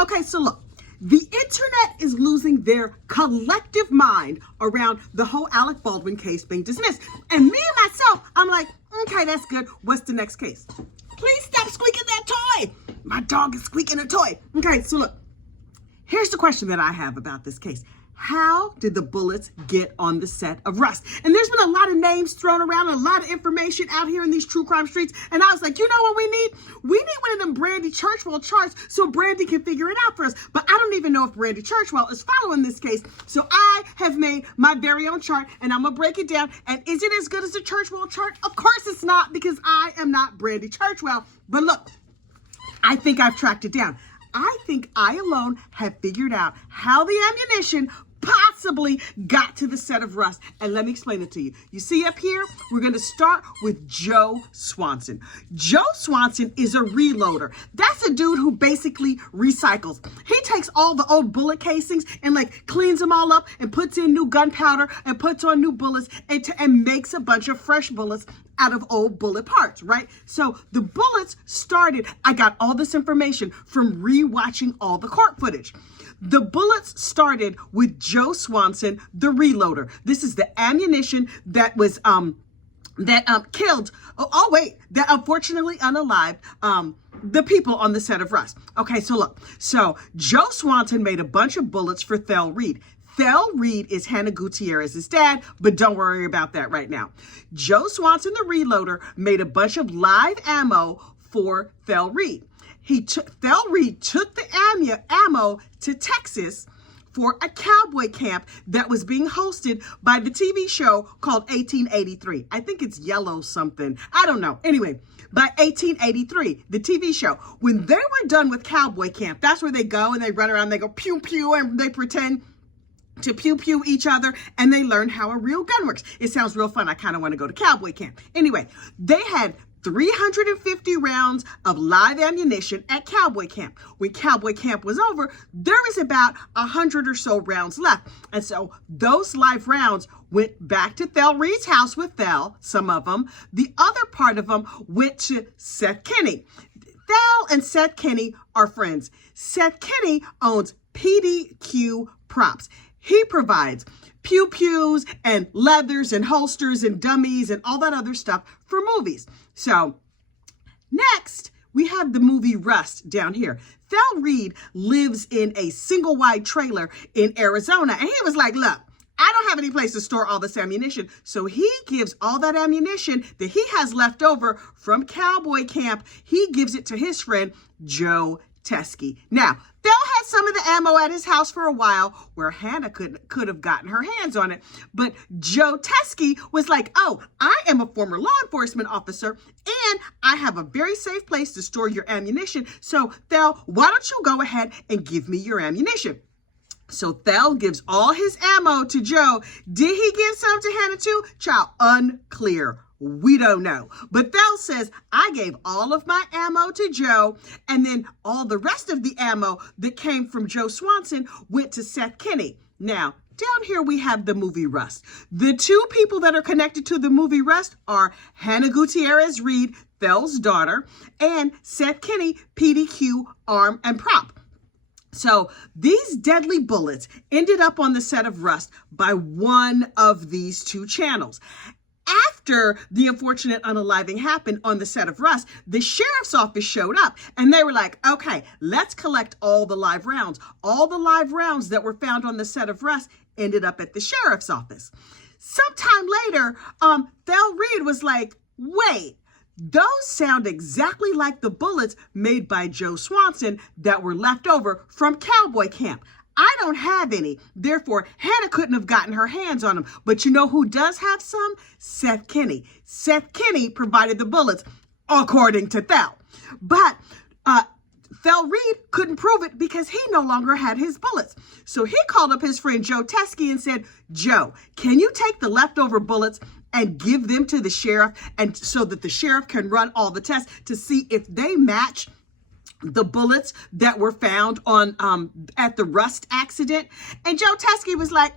Okay, so look, the internet is losing their collective mind around the whole Alec Baldwin case being dismissed. And me and myself, I'm like, okay, that's good. What's the next case? Please stop squeaking that toy. My dog is squeaking a toy. Okay, so look, here's the question that I have about this case. How did the bullets get on the set of Rust? And there's been a lot of names thrown around, a lot of information out here in these true crime streets. And I was like, you know what we need? We need one of them Brandy Churchwell charts so Brandy can figure it out for us. But I don't even know if Brandy Churchwell is following this case. So I have made my very own chart and I'm going to break it down. And is it as good as the Churchwell chart? Of course it's not, because I am not Brandy Churchwell. But look, I think I've tracked it down. I think I alone have figured out how the ammunition possibly got to the set of Rust. And let me explain it to you. You see up here, we're going to start with Joe Swanson. Joe Swanson is a reloader. That's a dude who basically recycles. He takes all the old bullet casings and like cleans them all up and puts in new gunpowder and puts on new bullets and makes a bunch of fresh bullets out of old bullet parts, right? So the bullets started, I got all this information from rewatching all the court footage. The bullets started with Joe Swanson, the reloader. This is the ammunition that was killed. That unfortunately unalived the people on the set of Rust. Okay, so look. So Joe Swanson made a bunch of bullets for Thel Reed. Thel Reed is Hannah Gutierrez's dad, but don't worry about that right now. Joe Swanson, the reloader, made a bunch of live ammo for Thel Reed. Thel Reed took the ammo to Texas for a cowboy camp that was being hosted by the TV show called 1883. I think it's Yellow something. I don't know. Anyway, by 1883, the TV show. When they were done with cowboy camp, that's where they go and they run around, they go pew pew, and they pretend to pew pew each other, and they learn how a real gun works. It sounds real fun. I kind of want to go to cowboy camp. Anyway, they had 350 rounds of live ammunition at cowboy camp. When cowboy camp was over, there was about 100 or so rounds left. And so those live rounds went back to Thel Reed's house with Thel, some of them. The other part of them went to Seth Kenney. Thel and Seth Kenney are friends. Seth Kenney owns PDQ Props. He provides pew-pews and leathers and holsters and dummies and all that other stuff for movies. So next, we have the movie Rust down here. Thel Reed lives in a single wide trailer in Arizona. And he was like, look, I don't have any place to store all this ammunition. So he gives all that ammunition that he has left over from cowboy camp. He gives it to his friend, Joe Teskey. Now, Thel had some of the ammo at his house for a while where Hannah could have gotten her hands on it. But Joe Teskey was like, oh, I am a former law enforcement officer and I have a very safe place to store your ammunition. So Thel, why don't you go ahead and give me your ammunition? So Thel gives all his ammo to Joe. Did he give some to Hannah too? Child, unclear. We don't know. But Thel says, I gave all of my ammo to Joe, and then all the rest of the ammo that came from Joe Swanson went to Seth Kenney. Now, down here we have the movie Rust. The two people that are connected to the movie Rust are Hannah Gutierrez Reed, Thel's daughter, and Seth Kenney, PDQ Arm and Prop. So these deadly bullets ended up on the set of Rust by one of these two channels. After the unfortunate unaliving happened on the set of Rust, the sheriff's office showed up and they were like, okay, let's collect all the live rounds. All the live rounds that were found on the set of Rust ended up at the sheriff's office. Sometime later, Thel Reed was like, wait, those sound exactly like the bullets made by Joe Swanson that were left over from cowboy camp. I don't have any. Therefore, Hannah couldn't have gotten her hands on them. But you know who does have some? Seth Kenney. Seth Kenney provided the bullets, according to Thel. But Thel Reed couldn't prove it because he no longer had his bullets. So he called up his friend Joe Teskey and said, Joe, can you take the leftover bullets and give them to the sheriff, and so that the sheriff can run all the tests to see if they match the bullets that were found on at the Rust accident? And Joe Teskey was like,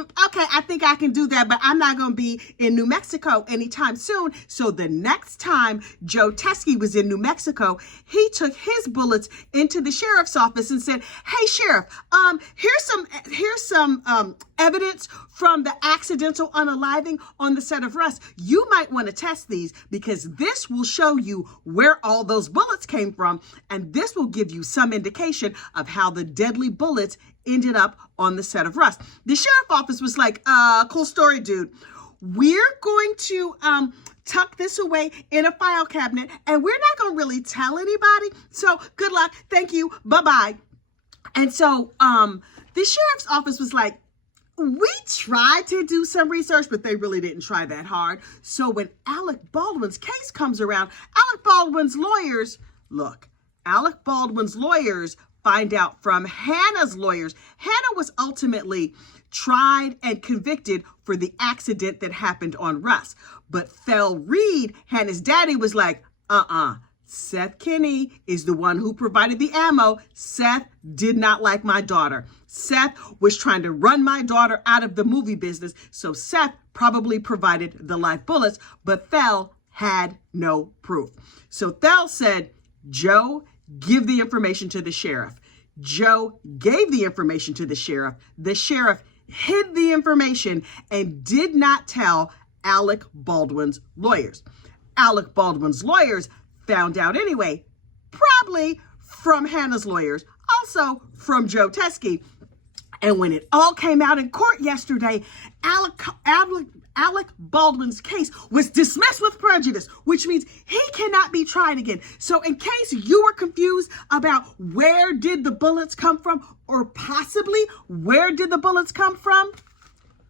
okay, I think I can do that, but I'm not going to be in New Mexico anytime soon. So the next time Joe Teskey was in New Mexico, he took his bullets into the sheriff's office and said, hey, Sheriff, here's some evidence from the accidental unaliving on the set of Rust. You might want to test these because this will show you where all those bullets came from, and this will give you some indication of how the deadly bullets ended up on the set of Rust. The sheriff's office was like, cool story, dude. We're going to tuck this away in a file cabinet, and we're not going to really tell anybody. So good luck. Thank you. Bye-bye. And so the sheriff's office was like, we tried to do some research, but they really didn't try that hard. So when Alec Baldwin's case comes around, Alec Baldwin's lawyers find out from Hannah's lawyers. Hannah was ultimately tried and convicted for the accident that happened on Russ. But Fel Reed, Hannah's daddy, was like, Seth Kinney is the one who provided the ammo. Seth did not like my daughter. Seth was trying to run my daughter out of the movie business, so Seth probably provided the live bullets, but Fel had no proof. So Fel said, Joe, give the information to the sheriff. Joe gave the information to the sheriff. The sheriff hid the information and did not tell Alec Baldwin's lawyers. Alec Baldwin's lawyers found out anyway, probably from Hannah's lawyers, also from Joe Teskey. And when it all came out in court yesterday, Alec Baldwin's case was dismissed with prejudice, which means he cannot be tried again. So in case you were confused about where did the bullets come from, or possibly where did the bullets come from,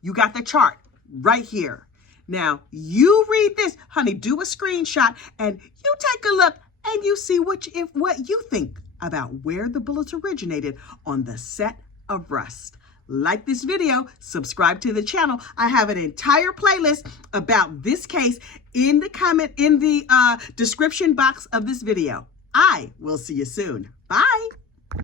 you got the chart right here. Now, you read this, honey, do a screenshot, and you take a look, and you see what you think about where the bullets originated on the set of Rust. Like this video, subscribe to the channel. I have an entire playlist about this case in the description box of this video. I will see you soon. Bye.